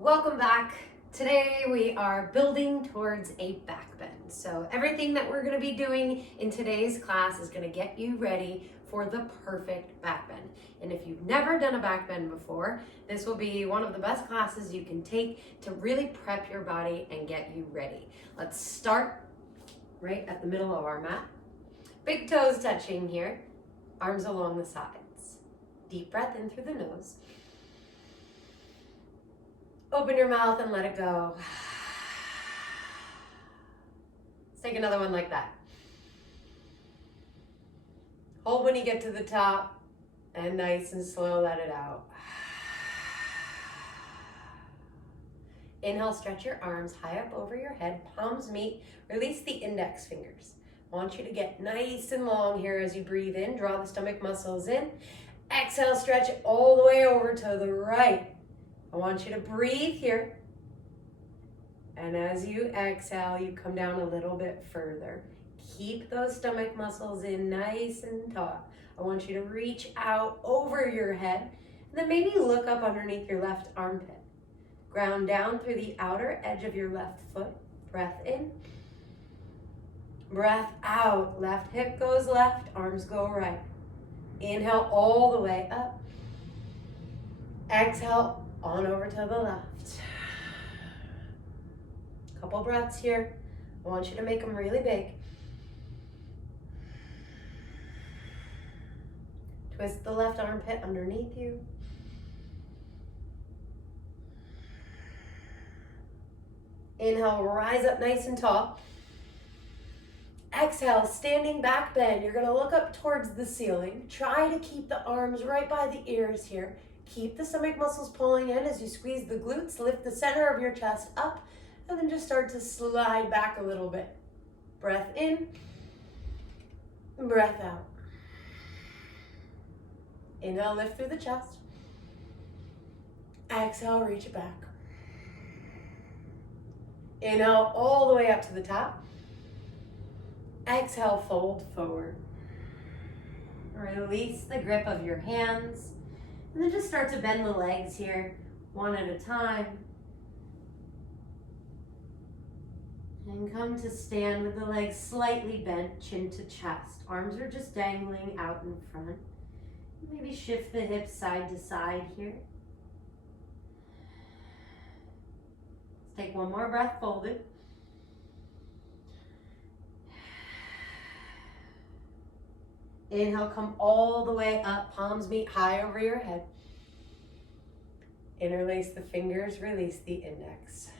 Welcome back. Today we are building towards a back bend. So everything that we're going to be doing in today's class is going to get you ready for the perfect back bend. And if you've never done a back bend before, this will be one of the best classes you can take to really prep your body and get you ready. Let's start right at the middle of our mat. Big toes touching here, arms along the sides. Deep breath in through the nose. Open your mouth and let it go. Let's take another one like that. Hold when you get to the top and nice and slow, let it out. Inhale, stretch your arms high up over your head, palms meet, release the index fingers. I want you to get nice and long here as you breathe in, draw the stomach muscles in. Exhale, stretch it all the way over to the right. I want you to breathe here. And as you exhale, you come down a little bit further. Keep those stomach muscles in nice and taut. I want you to reach out over your head and then maybe look up underneath your left armpit. Ground down through the outer edge of your left foot. Breath in. Breath out. Left hip goes left, arms go right. Inhale all the way up. Exhale on over to the left. Couple breaths here. I want you to make them really big. Twist the left armpit underneath you. Inhale, rise up nice and tall. Exhale, standing back bend. You're gonna look up towards the ceiling. Try to keep the arms right by the ears here. Keep the stomach muscles pulling in as you squeeze the glutes, lift the center of your chest up, and then just start to slide back a little bit. Breath in, breath out. Inhale, lift through the chest. Exhale, reach it back. Inhale all the way up to the top. Exhale, fold forward. Release the grip of your hands. And then just start to bend the legs here, one at a time. And come to stand with the legs slightly bent, chin to chest. Arms are just dangling out in front. Maybe shift the hips side to side here. Let's take one more breath, folded. Inhale, come all the way up, palms meet high over your head. Interlace the fingers, release the index.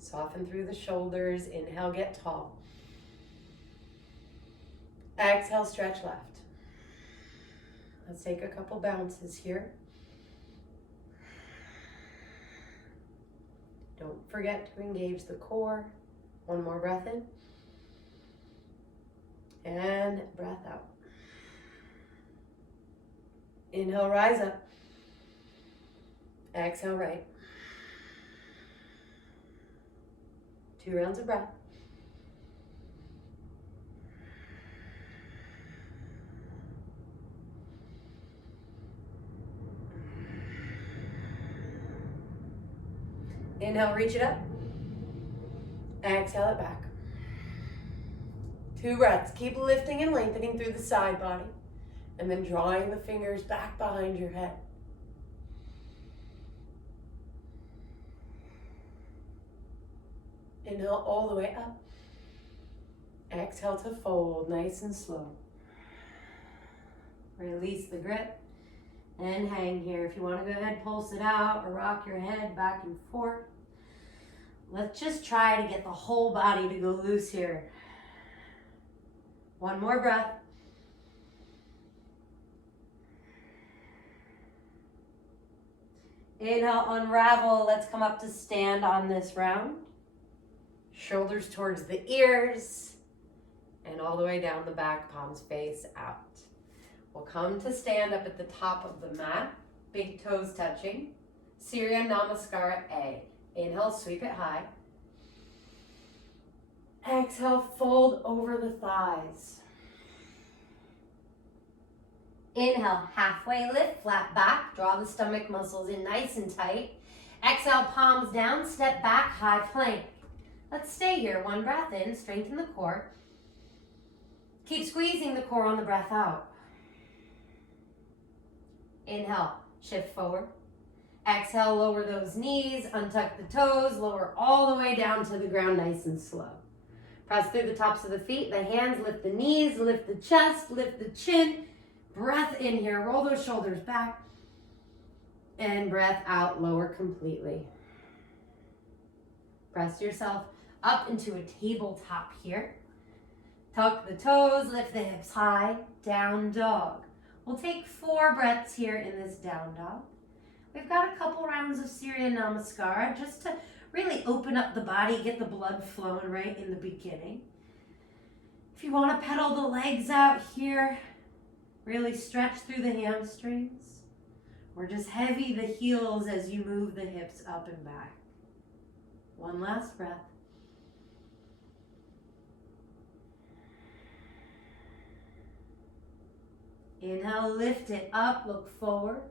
Soften through the shoulders, inhale, get tall. Exhale, stretch left. Let's take a couple bounces here. Don't forget to engage the core. One more breath in. And breath out. Inhale, rise up. Exhale, right. 2 rounds of breath. Inhale, reach it up. Exhale it back. 2 breaths. Keep lifting and lengthening through the side body. And then drawing the fingers back behind your head. Inhale all the way up. Exhale to fold, nice and slow. Release the grip and hang here. If you want to go ahead, pulse it out or rock your head back and forth. Let's just try to get the whole body to go loose here. One more breath. Inhale, unravel. Let's come up to stand on this round. Shoulders towards the ears and all the way down the back, palms face out. We'll come to stand up at the top of the mat, big toes touching. Surya Namaskar A. Inhale, sweep it high. Exhale, fold over the thighs. Inhale, halfway lift, flat back, draw the stomach muscles in nice and tight. Exhale, palms down, step back, high plank. Let's stay here. One breath in, strengthen the core. Keep squeezing the core on the breath out. Inhale, shift forward. Exhale, lower those knees, untuck the toes, lower all the way down to the ground nice and slow. Press through the tops of the feet, the hands, lift the knees, lift the chest, lift the chin. Breath in here, roll those shoulders back. And breath out, lower completely. Press yourself up into a tabletop here. Tuck the toes, lift the hips high, down dog. We'll take 4 breaths here in this down dog. We've got a couple rounds of Surya Namaskar just to really open up the body, get the blood flowing right in the beginning. If you want to pedal the legs out here, really stretch through the hamstrings, or just heavy the heels as you move the hips up and back. One last breath. Inhale, lift it up, look forward.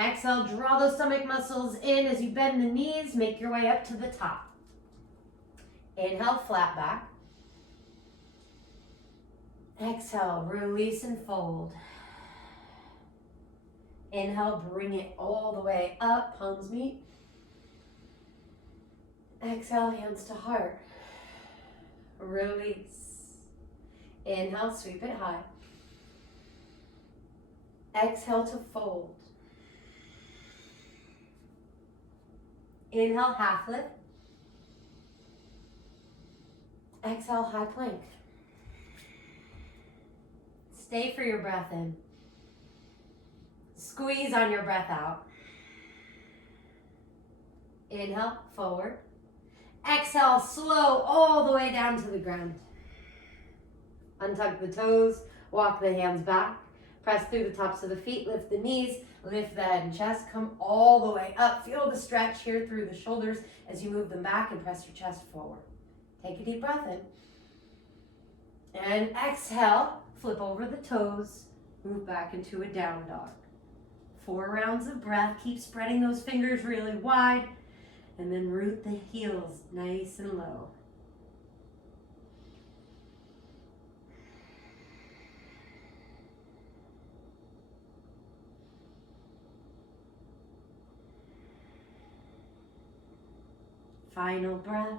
Exhale, draw those stomach muscles in as you bend the knees, make your way up to the top. Inhale, flat back. Exhale, release and fold. Inhale, bring it all the way up, palms meet. Exhale, hands to heart. Release. Inhale, sweep it high. Exhale to fold. Inhale, half lift. Exhale, high plank. Stay for your breath in. Squeeze on your breath out. Inhale, forward. Exhale, slow all the way down to the ground. Untuck the toes, walk the hands back. Press through the tops of the feet, lift the knees, lift the head and chest, come all the way up. Feel the stretch here through the shoulders as you move them back and press your chest forward. Take a deep breath in. And exhale, flip over the toes, move back into a down dog. 4 rounds of breath, keep spreading those fingers really wide, and then root the heels nice and low. Final breath.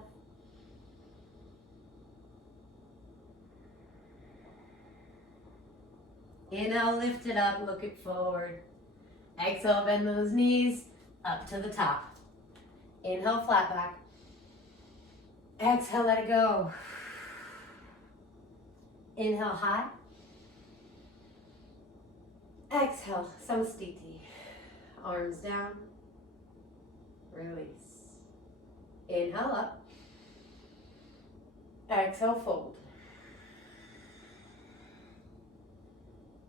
Inhale, lift it up, look it forward. Exhale, bend those knees up to the top. Inhale, flat back. Exhale, let it go. Inhale, high. Exhale, samastiti. Arms down. Release. Inhale up. Exhale, fold.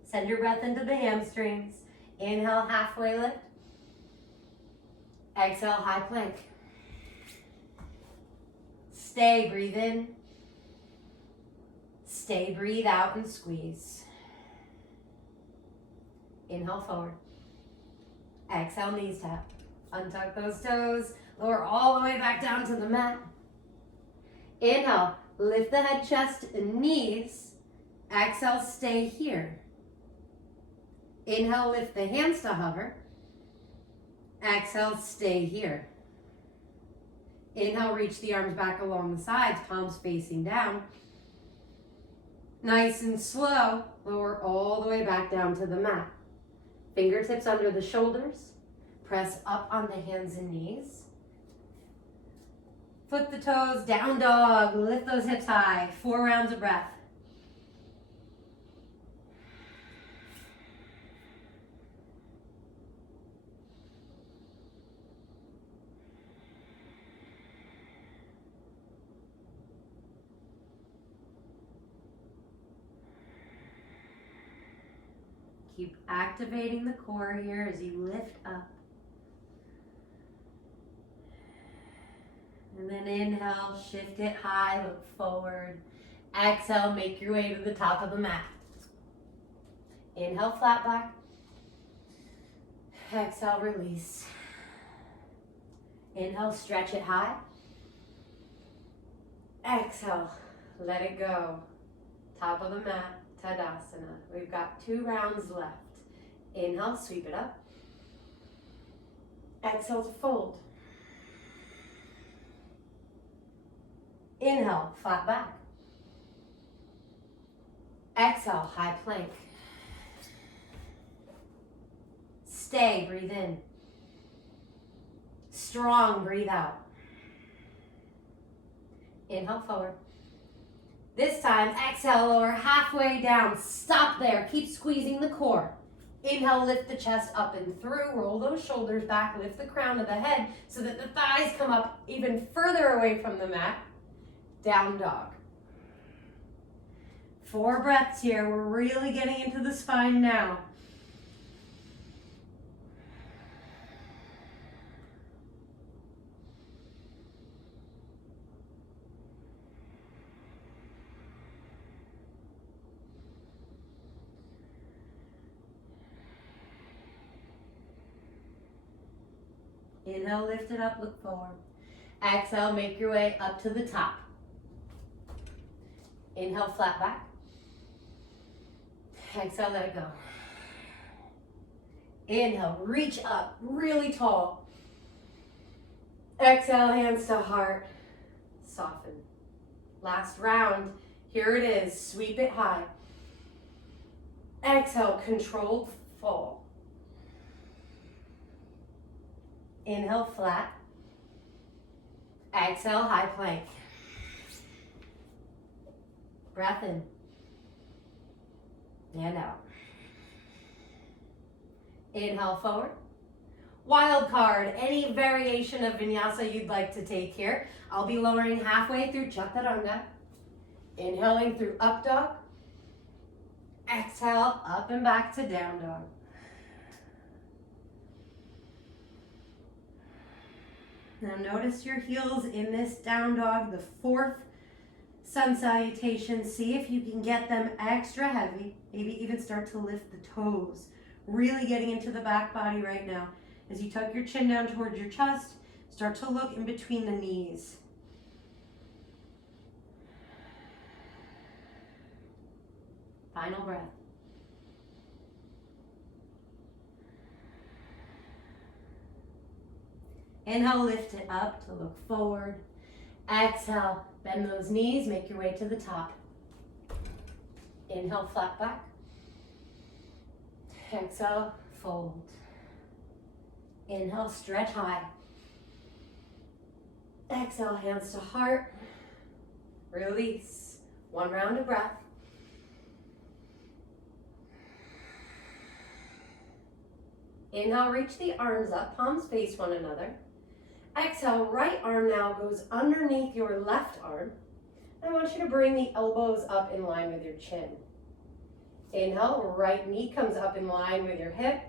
Send your breath into the hamstrings. Inhale, halfway lift. Exhale, high plank. Stay, breathe in. Stay, breathe out and squeeze. Inhale, forward. Exhale, knees tap. Untuck those toes. Lower all the way back down to the mat. Inhale, lift the head, chest, and knees. Exhale, stay here. Inhale, lift the hands to hover. Exhale, stay here. Inhale, reach the arms back along the sides, palms facing down. Nice and slow, lower all the way back down to the mat. Fingertips under the shoulders. Press up on the hands and knees. Flip the toes, down dog, lift those hips high. 4 rounds of breath. Keep activating the core here as you lift up. And then inhale, shift it high, look forward. Exhale, make your way to the top of the mat. Inhale, flat back. Exhale, release. Inhale, stretch it high. Exhale, let it go. Top of the mat, Tadasana. We've got 2 rounds left. Inhale, sweep it up. Exhale to fold. Inhale, flat back. Exhale, high plank. Stay, breathe in. Strong, breathe out. Inhale, forward. This time, exhale, lower halfway down. Stop there. Keep squeezing the core. Inhale, lift the chest up and through. Roll those shoulders back. Lift the crown of the head so that the thighs come up even further away from the mat. Down dog. 4 breaths here. We're really getting into the spine now. Inhale, lift it up, look forward. Exhale, make your way up to the top. Inhale, flat back. Exhale, let it go. Inhale, reach up, really tall. Exhale, hands to heart. Soften. Last round. Here it is. Sweep it high. Exhale, controlled fall. Inhale, flat. Exhale, high plank. Breath in. And out. Inhale, forward. Wild card, any variation of vinyasa you'd like to take here. I'll be lowering halfway through chaturanga. Inhaling through up dog. Exhale, up and back to down dog. Now notice your heels in this down dog, the 4th sun salutation. See if you can get them extra heavy. Maybe even start to lift the toes. Really getting into the back body right now. As you tuck your chin down towards your chest, start to look in between the knees. Final breath. Inhale, lift it up to look forward. Exhale, bend those knees, make your way to the top. Inhale, flat back. Exhale, fold. Inhale, stretch high. Exhale, hands to heart. Release. 1 round of breath. Inhale, reach the arms up, palms face one another. Exhale, right arm now goes underneath your left arm. I want you to bring the elbows up in line with your chin. Inhale, right knee comes up in line with your hip.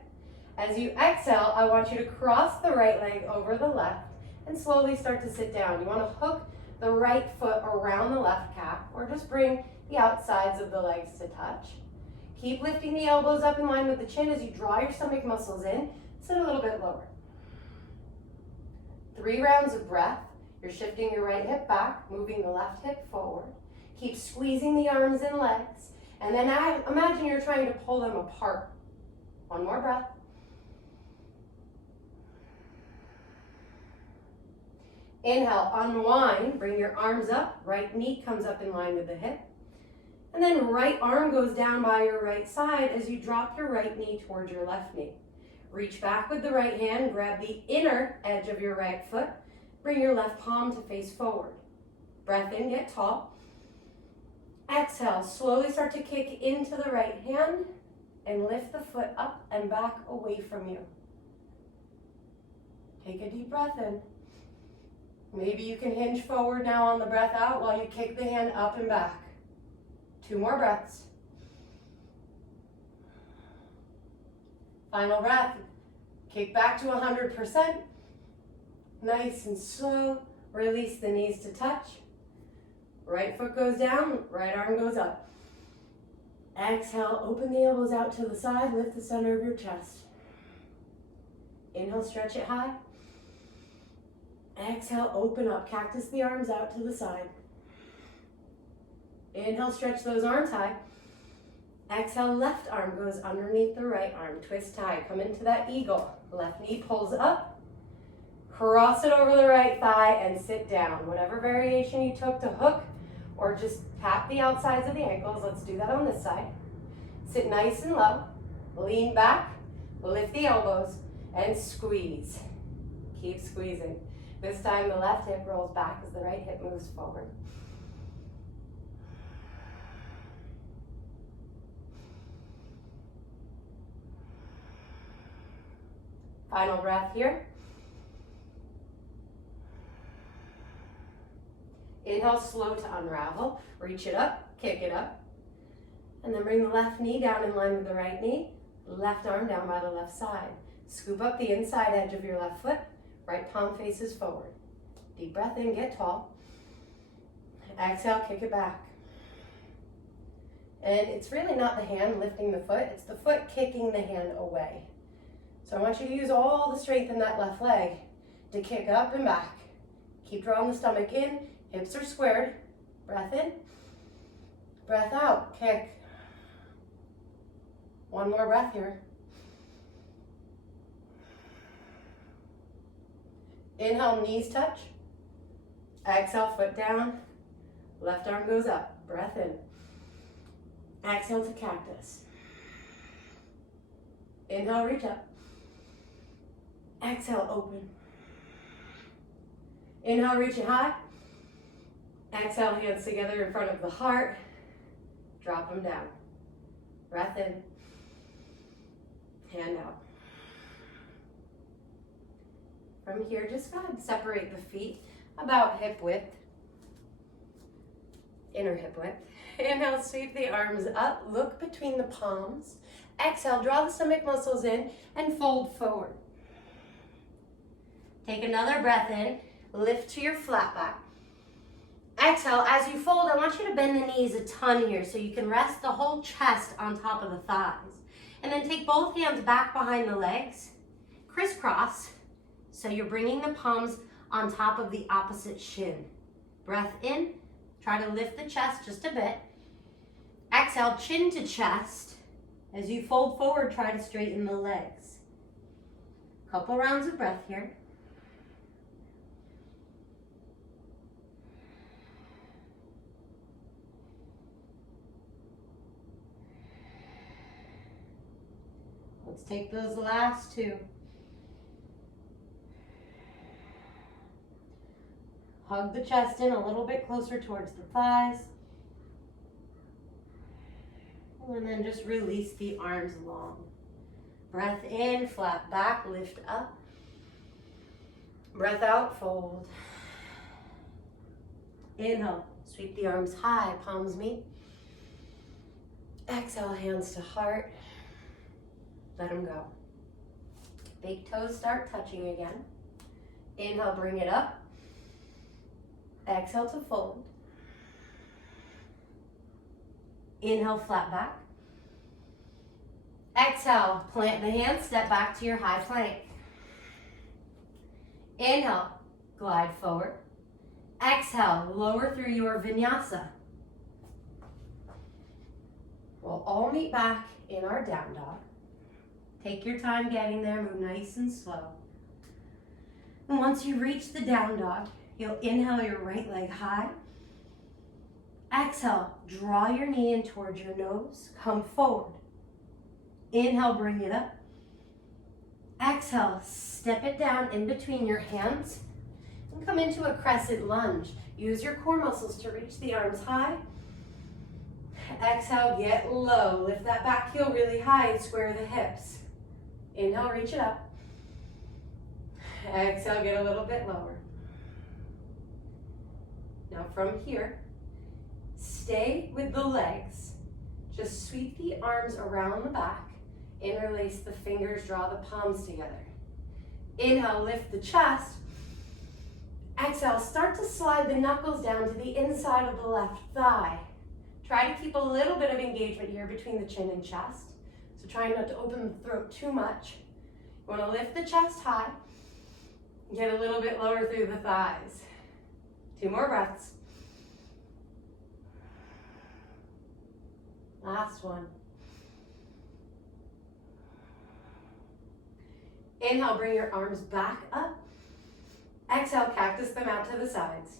As you exhale, I want you to cross the right leg over the left and slowly start to sit down. You want to hook the right foot around the left calf or just bring the outsides of the legs to touch. Keep lifting the elbows up in line with the chin as you draw your stomach muscles in. Sit a little bit lower. 3 rounds of breath. You're shifting your right hip back, moving the left hip forward. Keep squeezing the arms and legs. And then imagine you're trying to pull them apart. 1 more breath. Inhale, unwind, bring your arms up. Right knee comes up in line with the hip. And then right arm goes down by your right side as you drop your right knee towards your left knee. Reach back with the right hand, grab the inner edge of your right foot. Bring your left palm to face forward. Breath in, get tall. Exhale, slowly start to kick into the right hand and lift the foot up and back away from you. Take a deep breath in. Maybe you can hinge forward now on the breath out while you kick the hand up and back. 2 more breaths. Final breath. Kick back to 100%. Nice and slow. Release the knees to touch. Right foot goes down, right arm goes up. Exhale, open the elbows out to the side, lift the center of your chest. Inhale, stretch it high. Exhale, open up. Cactus the arms out to the side. Inhale, stretch those arms high. Exhale, left arm goes underneath the right arm. Twist high. Come into that eagle. Left knee pulls up. Cross it over the right thigh and sit down. Whatever variation you took to hook or just tap the outsides of the ankles. Let's do that on this side. Sit nice and low. Lean back. Lift the elbows and squeeze. Keep squeezing. This time the left hip rolls back as the right hip moves forward. Final breath here. Inhale, slow to unravel. Reach it up, kick it up. And then bring the left knee down in line with the right knee. Left arm down by the left side. Scoop up the inside edge of your left foot. Right palm faces forward. Deep breath in, get tall. Exhale, kick it back. And it's really not the hand lifting the foot, it's the foot kicking the hand away. So I want you to use all the strength in that left leg to kick up and back. Keep drawing the stomach in, hips are squared. Breath in, breath out, kick. One more breath here. Inhale, knees touch. Exhale, foot down. Left arm goes up. Breath in. Exhale to cactus. Inhale, reach up. Exhale, open. Inhale, reach it high. Exhale, hands together in front of the heart. Drop them down. Breath in. Hand out. From here, just go ahead and separate the feet about hip width. Inner hip width. Inhale, sweep the arms up. Look between the palms. Exhale, draw the stomach muscles in and fold forward. Take another breath in. Lift to your flat back. Exhale, as you fold, I want you to bend the knees a ton here so you can rest the whole chest on top of the thighs. And then take both hands back behind the legs. Crisscross. So you're bringing the palms on top of the opposite shin. Breath in. Try to lift the chest just a bit. Exhale, chin to chest. As you fold forward, try to straighten the legs. Couple rounds of breath here. Let's take those last two. Hug the chest in a little bit closer towards the thighs. And then just release the arms long. Breath in, flat back, lift up. Breath out, fold. Inhale, sweep the arms high, palms meet. Exhale, hands to heart. Let them go. Big toes start touching again. Inhale, bring it up. Exhale to fold. Inhale, flat back. Exhale, plant the hands, step back to your high plank. Inhale, glide forward. Exhale, lower through your vinyasa. We'll all meet back in our down dog. Take your time getting there, move nice and slow. And once you reach the down dog, you'll inhale your right leg high. Exhale, draw your knee in towards your nose, come forward. Inhale, bring it up. Exhale, step it down in between your hands and come into a crescent lunge. Use your core muscles to reach the arms high. Exhale, get low. Lift that back heel really high and square the hips. Inhale, reach it up. Exhale, get a little bit lower. Now from here, stay with the legs. Just sweep the arms around the back. Interlace the fingers, draw the palms together. Inhale, lift the chest. Exhale, start to slide the knuckles down to the inside of the left thigh. Try to keep a little bit of engagement here between the chin and chest. So try not to open the throat too much. You want to lift the chest high. Get a little bit lower through the thighs. 2 more breaths. Last one. Inhale, bring your arms back up. Exhale, cactus them out to the sides.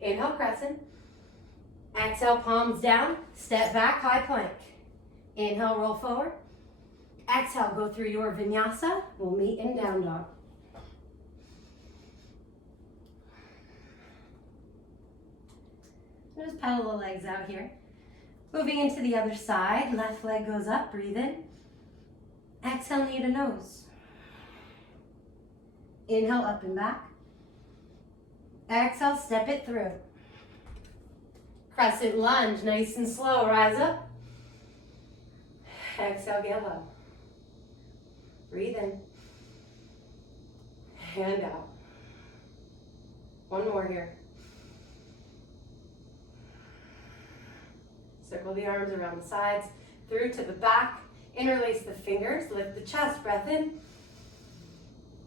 Inhale, crescent. Exhale, palms down. Step back, high plank. Inhale, roll forward. Exhale, go through your vinyasa. We'll meet in down dog. Just pedal the legs out here. Moving into the other side. Left leg goes up, breathe in. Exhale, knee to nose. Inhale, up and back. Exhale, step it through. Crescent lunge, nice and slow, rise up. Exhale, get low. Breathe in. And out. One more here. Circle the arms around the sides, through to the back. Interlace the fingers, lift the chest, breath in.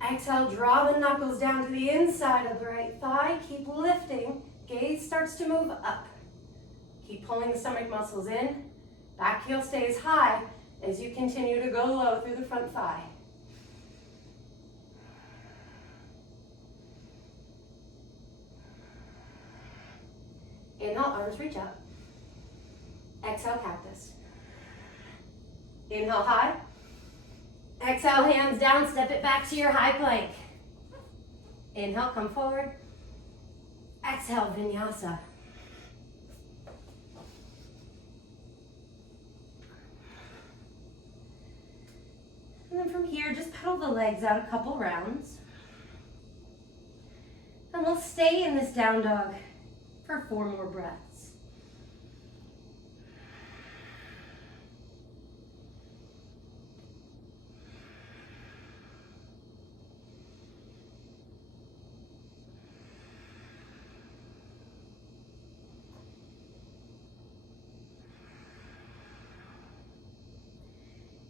Exhale, draw the knuckles down to the inside of the right thigh. Keep lifting. Gaze starts to move up. Keep pulling the stomach muscles in. Back heel stays high as you continue to go low through the front thigh. Inhale, arms reach up. Exhale, cactus. Inhale, high. Exhale, hands down, step it back to your high plank. Inhale, come forward. Exhale, vinyasa. And then from here, just pedal the legs out a couple rounds. And we'll stay in this down dog for 4 more breaths.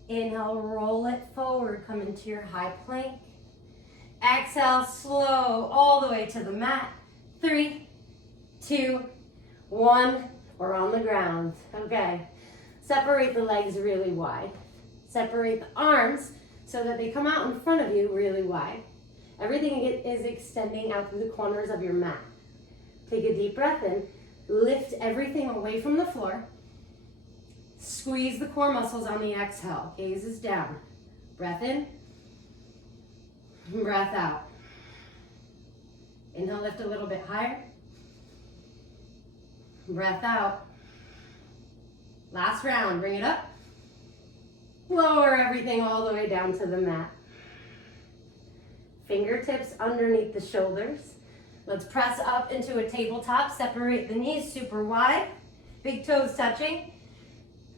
Inhale, roll it forward, come into your high plank. Exhale, slow, all the way to the mat. 3, 2, 1, we're on the ground. Okay, separate the legs really wide. Separate the arms so that they come out in front of you really wide. Everything is extending out through the corners of your mat. Take a deep breath in, lift everything away from the floor. Squeeze the core muscles on the exhale. Gaze is down. Breath in. Breath out. Inhale, lift a little bit higher. Breath out. Last round, bring it up. Lower everything all the way down to the mat. Fingertips underneath the shoulders. Let's press up into a tabletop. Separate the knees super wide. Big toes touching.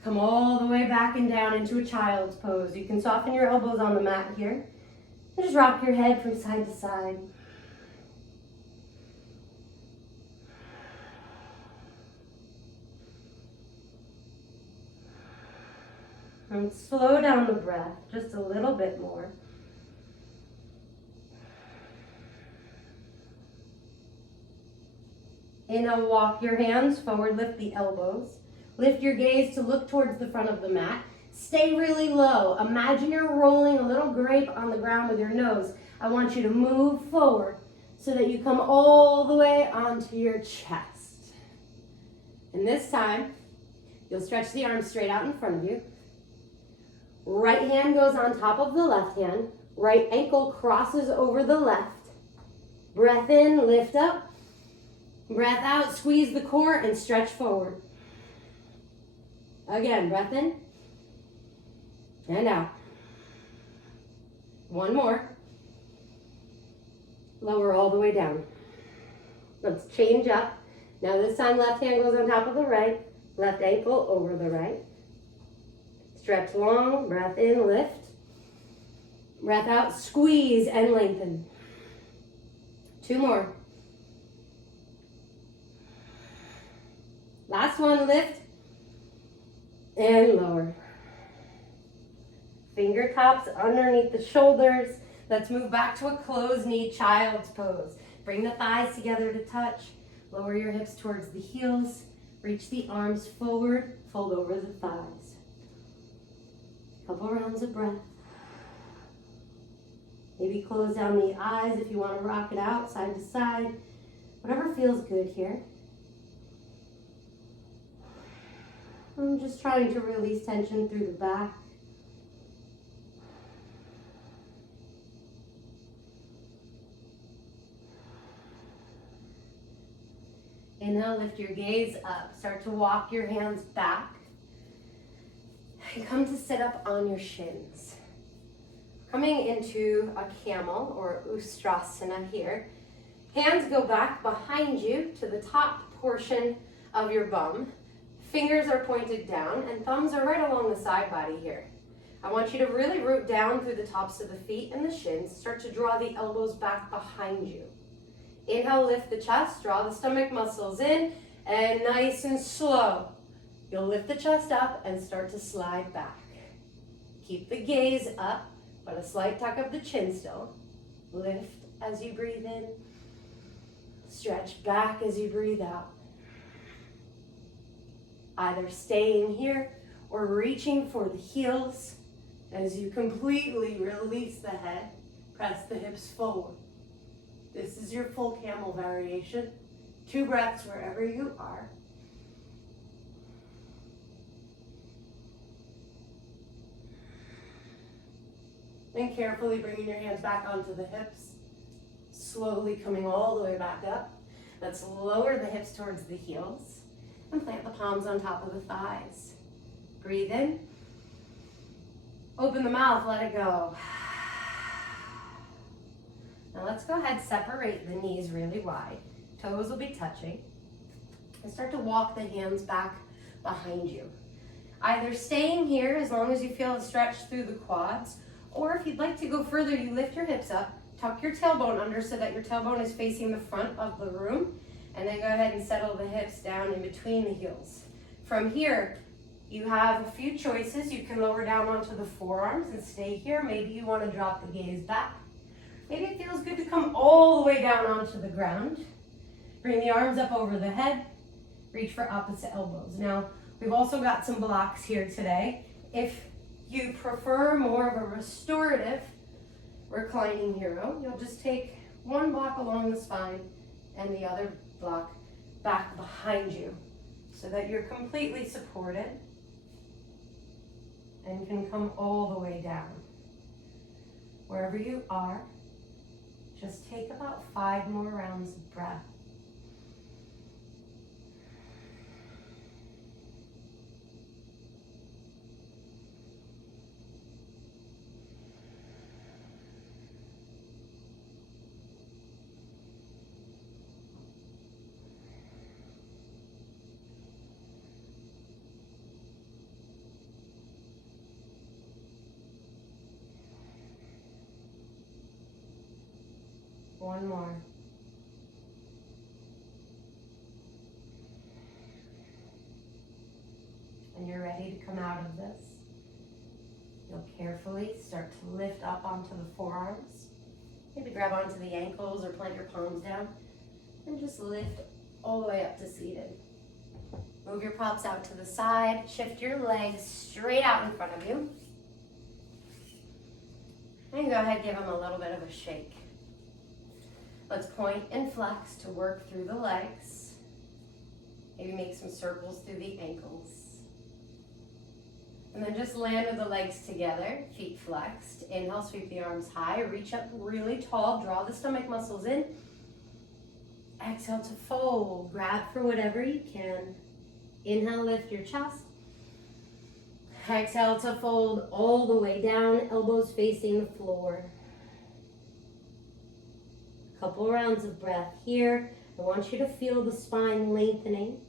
Come all the way back and down into a child's pose. You can soften your elbows on the mat here. And just rock your head from side to side. And slow down the breath just a little bit more. Inhale, walk your hands forward, lift the elbows. Lift your gaze to look towards the front of the mat. Stay really low. Imagine you're rolling a little grape on the ground with your nose. I want you to move forward so that you come all the way onto your chest. And this time, you'll stretch the arms straight out in front of you. Right hand goes on top of the left hand. Right ankle crosses over the left. Breath in, lift up. Breath out, squeeze the core and stretch forward. Again, breath in and out. One more. Lower all the way down. Let's change up. Now this time left hand goes on top of the right. Left ankle over the right. Stretch long, breath in, lift. Breath out, squeeze and lengthen. 2 more. Last one, lift. And lower. Fingertips underneath the shoulders. Let's move back to a closed knee child's pose. Bring the thighs together to touch. Lower your hips towards the heels. Reach the arms forward. Fold over the thighs. Couple rounds of breath. Maybe close down the eyes if you want to rock it out side to side. Whatever feels good here. I'm just trying to release tension through the back. Inhale, lift your gaze up. Start to walk your hands back. And come to sit up on your shins. Coming into a camel or ustrasana here. Hands go back behind you to the top portion of your bum. Fingers are pointed down and thumbs are right along the side body here. I want you to really root down through the tops of the feet and the shins. Start to draw the elbows back behind you. Inhale, lift the chest, draw the stomach muscles in, and nice and slow. You'll lift the chest up and start to slide back. Keep the gaze up, but a slight tuck of the chin still. Lift as you breathe in. Stretch back as you breathe out. Either staying here or reaching for the heels as you completely release the head. Press the hips forward. This is your full camel variation. 2 breaths wherever you are. And carefully bringing your hands back onto the hips. Slowly coming all the way back up. Let's lower the hips towards the heels and plant the palms on top of the thighs. Breathe in. Open the mouth, let it go. Now let's go ahead, separate the knees really wide. Toes will be touching. And start to walk the hands back behind you. Either staying here as long as you feel a stretch through the quads, or if you'd like to go further, you lift your hips up, tuck your tailbone under so that your tailbone is facing the front of the room, and then go ahead and settle the hips down in between the heels. From here, you have a few choices. You can lower down onto the forearms and stay here. Maybe you want to drop the gaze back. Maybe it feels good to come all the way down onto the ground. Bring the arms up over the head. Reach for opposite elbows. Now, we've also got some blocks here today. If you prefer more of a restorative reclining hero, you'll just take one block along the spine and the other block back behind you so that you're completely supported and can come all the way down. Wherever you are, just take about 5 more rounds of breath. One more. And you're ready to come out of this. You'll carefully start to lift up onto the forearms. Maybe grab onto the ankles or plant your palms down. And just lift all the way up to seated. Move your props out to the side. Shift your legs straight out in front of you. And go ahead, give them a little bit of a shake. Let's point and flex to work through the legs. Maybe make some circles through the ankles. And then just land with the legs together, feet flexed. Inhale, sweep the arms high, reach up really tall, draw the stomach muscles in. Exhale to fold, grab for whatever you can. Inhale, lift your chest. Exhale to fold all the way down, elbows facing the floor. Couple rounds of breath here. I want you to feel the spine lengthening.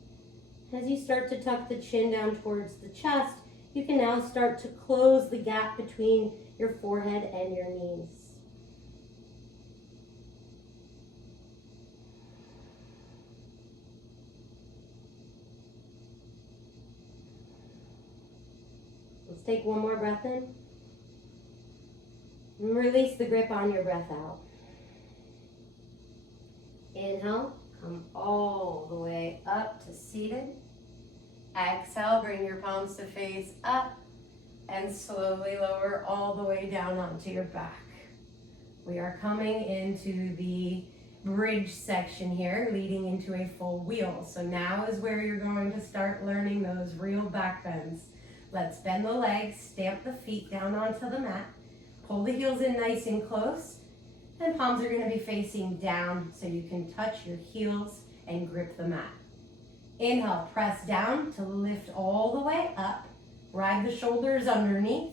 As you start to tuck the chin down towards the chest, you can now start to close the gap between your forehead and your knees. Let's take one more breath in. And release the grip on your breath out. Inhale, come all the way up to seated. Exhale, bring your palms to face up and slowly lower all the way down onto your back. We are coming into the bridge section here, leading into a full wheel. So now is where you're going to start learning those real back bends. Let's bend the legs, stamp the feet down onto the mat, pull the heels in nice and close, and palms are going to be facing down so you can touch your heels and grip the mat. Inhale, press down to lift all the way up. Ride the shoulders underneath.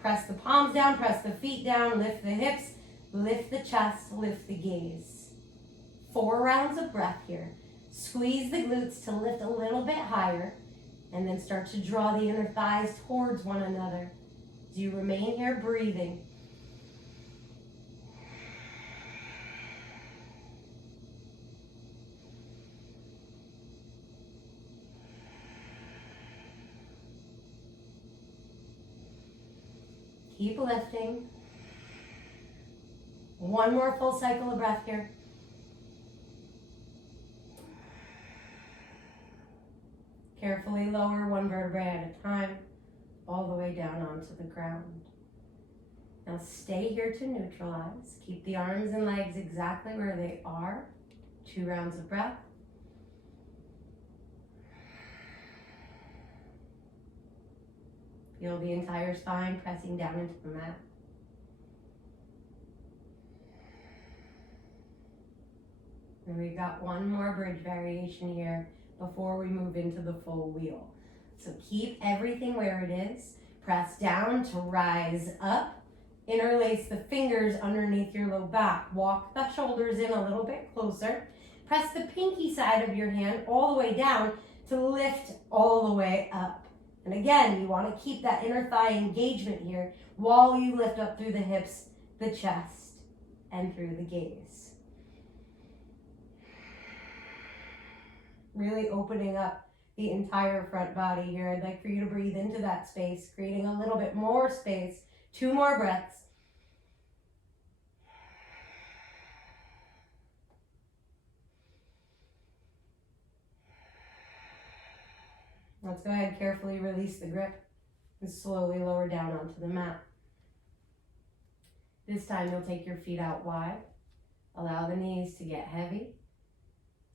Press the palms down, press the feet down, lift the hips, lift the chest, lift the gaze. 4 rounds of breath here. Squeeze the glutes to lift a little bit higher, and then start to draw the inner thighs towards one another as you remain here breathing. Keep lifting. 1 more full cycle of breath here. Carefully lower 1 vertebrae at a time, all the way down onto the ground. Now stay here to neutralize. Keep the arms and legs exactly where they are. 2 rounds of breath. Feel the entire spine pressing down into the mat. And we've got 1 more bridge variation here before we move into the full wheel. So keep everything where it is. Press down to rise up. Interlace the fingers underneath your low back. Walk the shoulders in a little bit closer. Press the pinky side of your hand all the way down to lift all the way up. And again, you want to keep that inner thigh engagement here while you lift up through the hips, the chest, and through the gaze. Really opening up the entire front body here. I'd like for you to breathe into that space, creating a little bit more space. 2 more breaths. Let's go ahead, carefully release the grip and slowly lower down onto the mat. This time you'll take your feet out wide. Allow the knees to get heavy.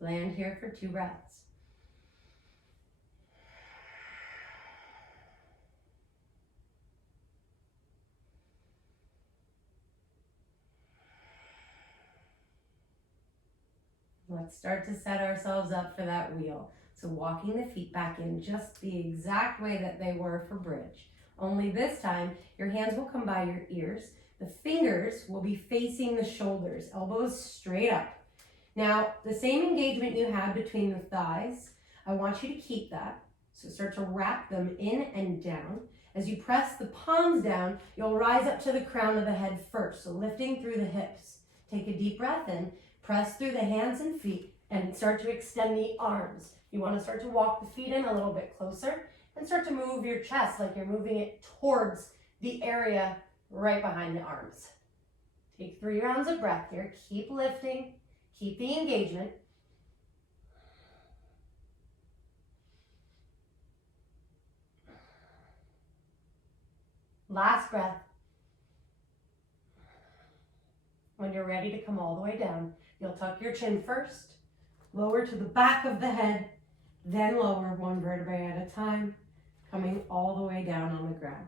Land here for 2 breaths. Let's start to set ourselves up for that wheel. So walking the feet back in just the exact way that they were for bridge. Only this time, your hands will come by your ears. The fingers will be facing the shoulders, elbows straight up. Now, the same engagement you had between the thighs, I want you to keep that. So start to wrap them in and down. As you press the palms down, you'll rise up to the crown of the head first. So lifting through the hips. Take a deep breath in, press through the hands and feet, and start to extend the arms. You want to start to walk the feet in a little bit closer and start to move your chest like you're moving it towards the area right behind the arms. Take 3 rounds of breath here. Keep lifting. Keep the engagement. Last breath. When you're ready to come all the way down, you'll tuck your chin first, lower to the back of the head, then lower 1 vertebrae at a time, coming all the way down on the ground.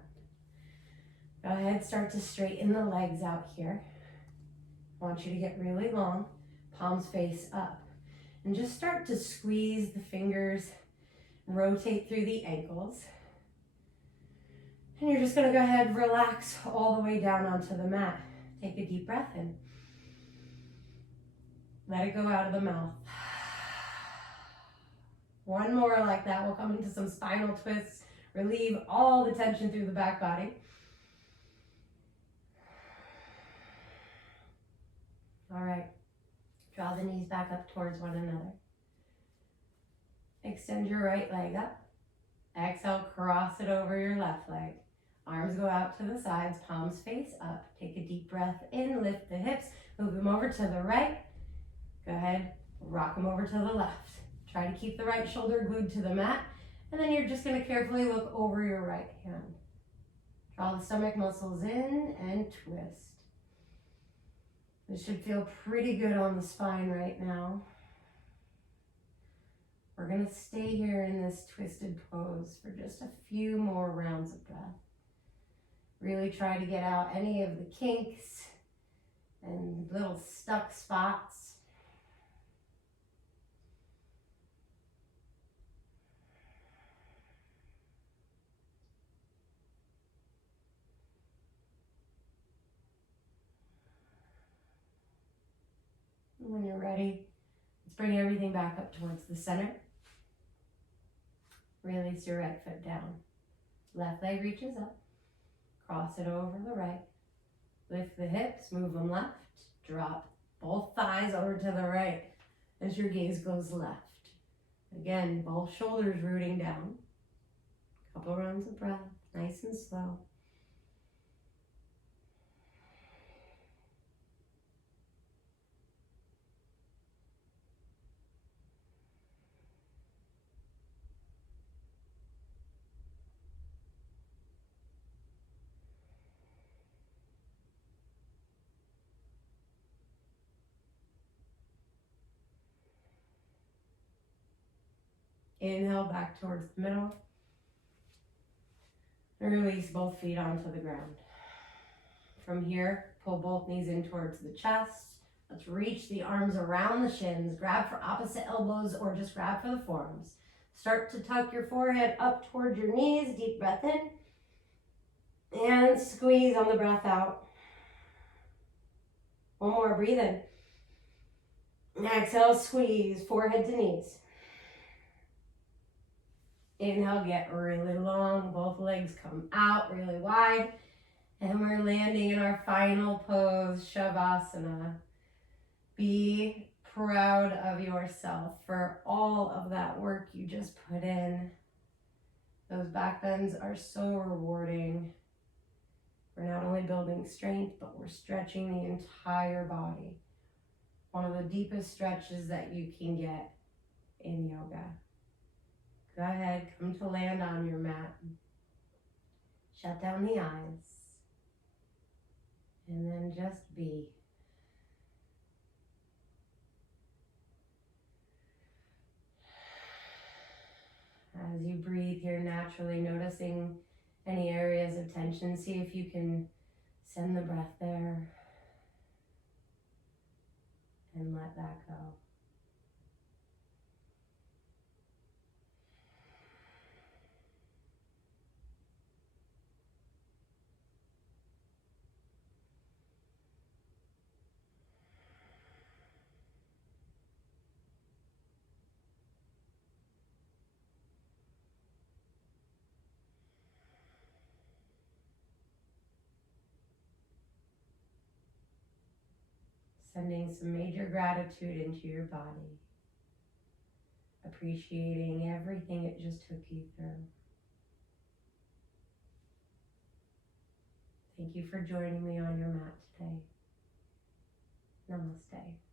Go ahead, start to straighten the legs out here. I want you to get really long, palms face up, and just start to squeeze the fingers, rotate through the ankles. And you're just gonna go ahead and relax all the way down onto the mat. Take a deep breath in. Let it go out of the mouth. 1 more like that. We'll come into some spinal twists. Relieve all the tension through the back body. All right. Draw the knees back up towards one another. Extend your right leg up. Exhale, cross it over your left leg. Arms go out to the sides, palms face up. Take a deep breath in, lift the hips, move them over to the right. Go ahead, rock them over to the left. Try to keep the right shoulder glued to the mat, and then you're just gonna carefully look over your right hand. Draw the stomach muscles in and twist. This should feel pretty good on the spine right now. We're gonna stay here in this twisted pose for just a few more rounds of breath. Really try to get out any of the kinks and little stuck spots. When you're ready, let's bring everything back up towards the center. Release your right foot down. Left leg reaches up. Cross it over the right. Lift the hips, move them left. Drop both thighs over to the right as your gaze goes left. Again, both shoulders rooting down. Couple rounds of breath, nice and slow. Inhale back towards the middle. And release both feet onto the ground. From here, pull both knees in towards the chest. Let's reach the arms around the shins. Grab for opposite elbows or just grab for the forearms. Start to tuck your forehead up towards your knees. Deep breath in. And squeeze on the breath out. One more, breathe in. Exhale, squeeze, forehead to knees. Inhale, get really long. Both legs come out really wide. And we're landing in our final pose, Shavasana. Be proud of yourself for all of that work you just put in. Those back bends are so rewarding. We're not only building strength, but we're stretching the entire body. One of the deepest stretches that you can get in yoga. Go ahead, come to land on your mat. Shut down the eyes. And then just be. As you breathe here naturally, noticing any areas of tension, see if you can send the breath there and let that go. Sending some major gratitude into your body. Appreciating everything it just took you through. Thank you for joining me on your mat today. Namaste.